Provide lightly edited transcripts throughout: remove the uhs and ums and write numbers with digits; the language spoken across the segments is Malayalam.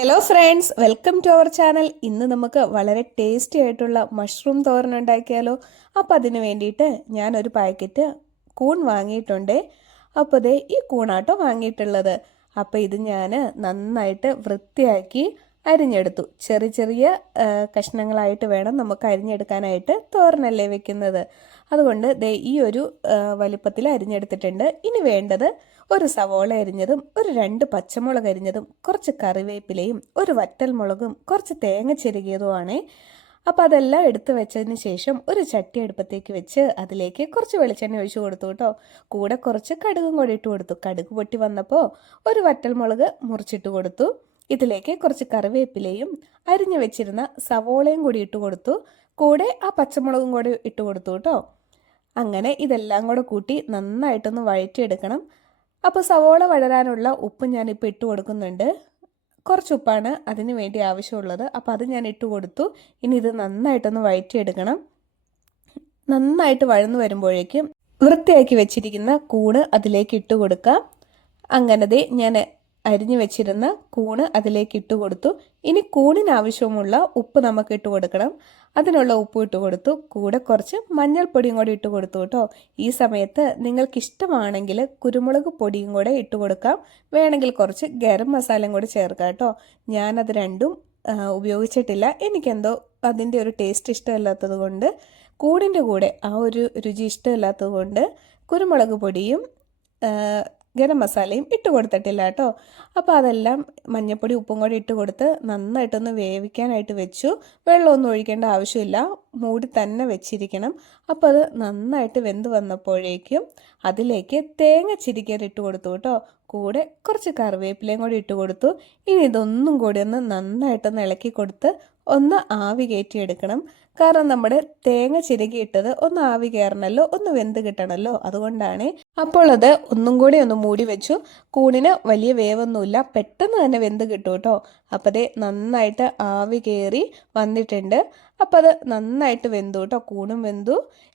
Hello friends, welcome to our channel. ഇന്ന് നമുക്ക് വളരെ ടേസ്റ്റി ആയിട്ടുള്ള മഷ്റൂം തോരൻ ഉണ്ടാക്കിയാലോ. അപ്പോൾ അതിന് വേണ്ടിയിട്ട് ഞാനൊരു പാക്കറ്റ് കൂൺ വാങ്ങിയിട്ടുണ്ട്. അപ്പോൾ ദേ ഈ കൂണാട്ടോ വാങ്ങിയിട്ടുള്ളത്. അപ്പോൾ ഇത് ഞാൻ നന്നായിട്ട് വൃത്തിയാക്കി അരിഞ്ഞെടുത്തു. ചെറിയ ചെറിയ കഷ്ണങ്ങളായിട്ട് വേണം നമുക്ക് അരിഞ്ഞെടുക്കാനായിട്ട്. തോരനല്ലേ വെക്കുന്നത്, അതുകൊണ്ട് ദേ ഈ ഒരു വലിപ്പത്തിൽ അരിഞ്ഞെടുത്തിട്ടുണ്ട്. ഇനി വേണ്ടത് ഒരു സവോള അരിഞ്ഞതും, ഒരു 2 പച്ചമുളക് അരിഞ്ഞതും, കുറച്ച് കറിവേപ്പിലയും, ഒരു വറ്റൽമുളകും, കുറച്ച് തേങ്ങ ചിരകിയതുമാണ്. അപ്പോൾ അതെല്ലാം എടുത്തു വെച്ചതിന് ശേഷം ഒരു ചട്ടി അടുപ്പത്തേക്ക് വെച്ച് അതിലേക്ക് കുറച്ച് വെളിച്ചെണ്ണ ഒഴിച്ചു കൊടുത്തു കേട്ടോ. കൂടെ കുറച്ച് കടുകും കൂടി ഇട്ട് കൊടുത്തു. കടുക് പൊട്ടി വന്നപ്പോൾ ഒരു വറ്റൽമുളക് മുറിച്ചിട്ട് കൊടുത്തു. ഇതിലേക്ക് കുറച്ച് കറിവേപ്പിലയും അരിഞ്ഞു വെച്ചിരുന്ന സവോളയും കൂടി ഇട്ട് കൊടുത്തു. കൂടെ ആ പച്ചമുളകും കൂടി ഇട്ട് കൊടുത്തു കേട്ടോ. അങ്ങനെ ഇതെല്ലാം കൂടെ കൂട്ടി നന്നായിട്ടൊന്ന് വഴറ്റിയെടുക്കണം. അപ്പോൾ സവോള വഴരാനുള്ള ഉപ്പ് ഞാനിപ്പോൾ ഇട്ട് കൊടുക്കുന്നുണ്ട്. കുറച്ച് ഉപ്പാണ് അതിന് വേണ്ടി ആവശ്യമുള്ളത്. അപ്പോൾ അത് ഞാൻ ഇട്ട് കൊടുത്തു. ഇനി ഇത് നന്നായിട്ടൊന്ന് വഴറ്റിയെടുക്കണം. നന്നായിട്ട് വഴന്നു വരുമ്പോഴേക്കും വൃത്തിയാക്കി വെച്ചിരിക്കുന്ന കൂണ് അതിലേക്ക് ഇട്ട് കൊടുക്കാം. അങ്ങനത്തെ ഞാൻ അരിഞ്ഞു വെച്ചിരുന്ന കൂണ് അതിലേക്ക് ഇട്ട് കൊടുത്തു. ഇനി കൂണിന് ആവശ്യമുള്ള ഉപ്പ് നമുക്ക് ഇട്ട് കൊടുക്കണം. അതിനുള്ള ഉപ്പ് ഇട്ട് കൊടുത്തു. കൂടെ കുറച്ച് മഞ്ഞൾപ്പൊടിയും കൂടി ഇട്ട് കൊടുത്തു കേട്ടോ. ഈ സമയത്ത് നിങ്ങൾക്ക് ഇഷ്ടമാണെങ്കിൽ കുരുമുളക് പൊടിയും കൂടെ ഇട്ട് കൊടുക്കാം. വേണമെങ്കിൽ കുറച്ച് ഗരം മസാലയും കൂടി ചേർക്കാം കേട്ടോ. ഞാനത് രണ്ടും ഉപയോഗിച്ചിട്ടില്ല. എനിക്കെന്തോ അതിൻ്റെ ഒരു ടേസ്റ്റ് ഇഷ്ടമല്ലാത്തത് കൊണ്ട്, കൂടിൻ്റെ കൂടെ ആ ഒരു രുചി ഇഷ്ടമില്ലാത്തത് കൊണ്ട് കുരുമുളക് പൊടിയും ഗരം മസാലയും ഇട്ട് കൊടുത്തിട്ടില്ല കേട്ടോ. അപ്പോൾ അതെല്ലാം മഞ്ഞൾപ്പൊടി ഉപ്പും കൂടി ഇട്ട് കൊടുത്ത് നന്നായിട്ടൊന്ന് വേവിക്കാനായിട്ട് വെച്ചു. വെള്ളമൊന്നും ഒഴിക്കേണ്ട ആവശ്യമില്ല, മൂടി തന്നെ വെച്ചിരിക്കണം. അപ്പോൾ അത് നന്നായിട്ട് വെന്ത് വന്നപ്പോഴേക്കും അതിലേക്ക് തേങ്ങ ചിരിക്കൽ ഇട്ട് കൊടുത്തു കേട്ടോ. കൂടെ കുറച്ച് കറിവേപ്പിലയും കൂടി ഇട്ട് കൊടുത്തു. ഇനി ഇതൊന്നും കൂടി ഒന്ന് നന്നായിട്ടൊന്ന് ഇളക്കി കൊടുത്ത് ഒന്ന് ആവി കയറ്റിയെടുക്കണം. കാരണം നമ്മുടെ തേങ്ങ ചിരകിയിട്ടത് ഒന്ന് ആവി കയറണമല്ലോ, ഒന്ന് വെന്ത് കിട്ടണമല്ലോ, അതുകൊണ്ടാണ്. അപ്പോൾ അത് ഒന്നും കൂടി ഒന്ന് മൂടി വെച്ചു. കൂണിന് വലിയ വേവൊന്നുമില്ല, പെട്ടെന്ന് തന്നെ വെന്ത് കിട്ടും കേട്ടോ. അപ്പോൾ അത് നന്നായിട്ട് ആവി കയറി വന്നിട്ടുണ്ട്. അപ്പോൾ അത് നന്നായിട്ട് വെന്തു കേട്ടോ. കൂണും വെന്തു,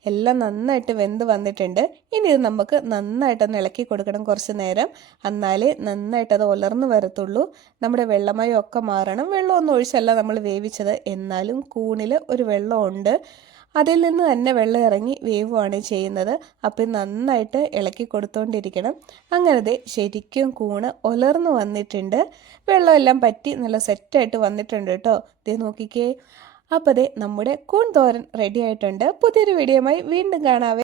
എല്ലാം നന്നായിട്ട് വെന്ത് വന്നിട്ടുണ്ട്. ഇനി ഇത് നമുക്ക് നന്നായിട്ടൊന്ന് ഇളക്കി കൊടുക്കണം കുറച്ച് നേരം. എന്നാലേ നന്നായിട്ട് അത് ഉലർന്നു വരത്തുള്ളൂ. നമ്മുടെ വെള്ളമയം ഒക്കെ മാറണം. വെള്ളമൊന്നും ഒഴിച്ചല്ല നമ്മൾ വേവിച്ചത്, എന്നാലും കൂണിൽ ഒരു വെള്ളമുണ്ട്. അതിൽ നിന്ന് തന്നെ വെള്ളം ഇറങ്ങി വേവുകയാണ് ചെയ്യുന്നത്. അപ്പം നന്നായിട്ട് ഇളക്കി കൊടുത്തോണ്ടിരിക്കണം. അങ്ങനത്തെ ശരിക്കും കൂണ് ഉലർന്നു വന്നിട്ടുണ്ട്. വെള്ളമെല്ലാം പറ്റി നല്ല സെറ്റായിട്ട് വന്നിട്ടുണ്ട് കേട്ടോ. ഇത് നോക്കിക്കേ. അപ്പോൾ നമ്മുടെ കൂൺ തോരൻ റെഡി ആയിട്ടുണ്ട്. പുതിയൊരു വീഡിയോയുമായി വീണ്ടും കാണാവേ.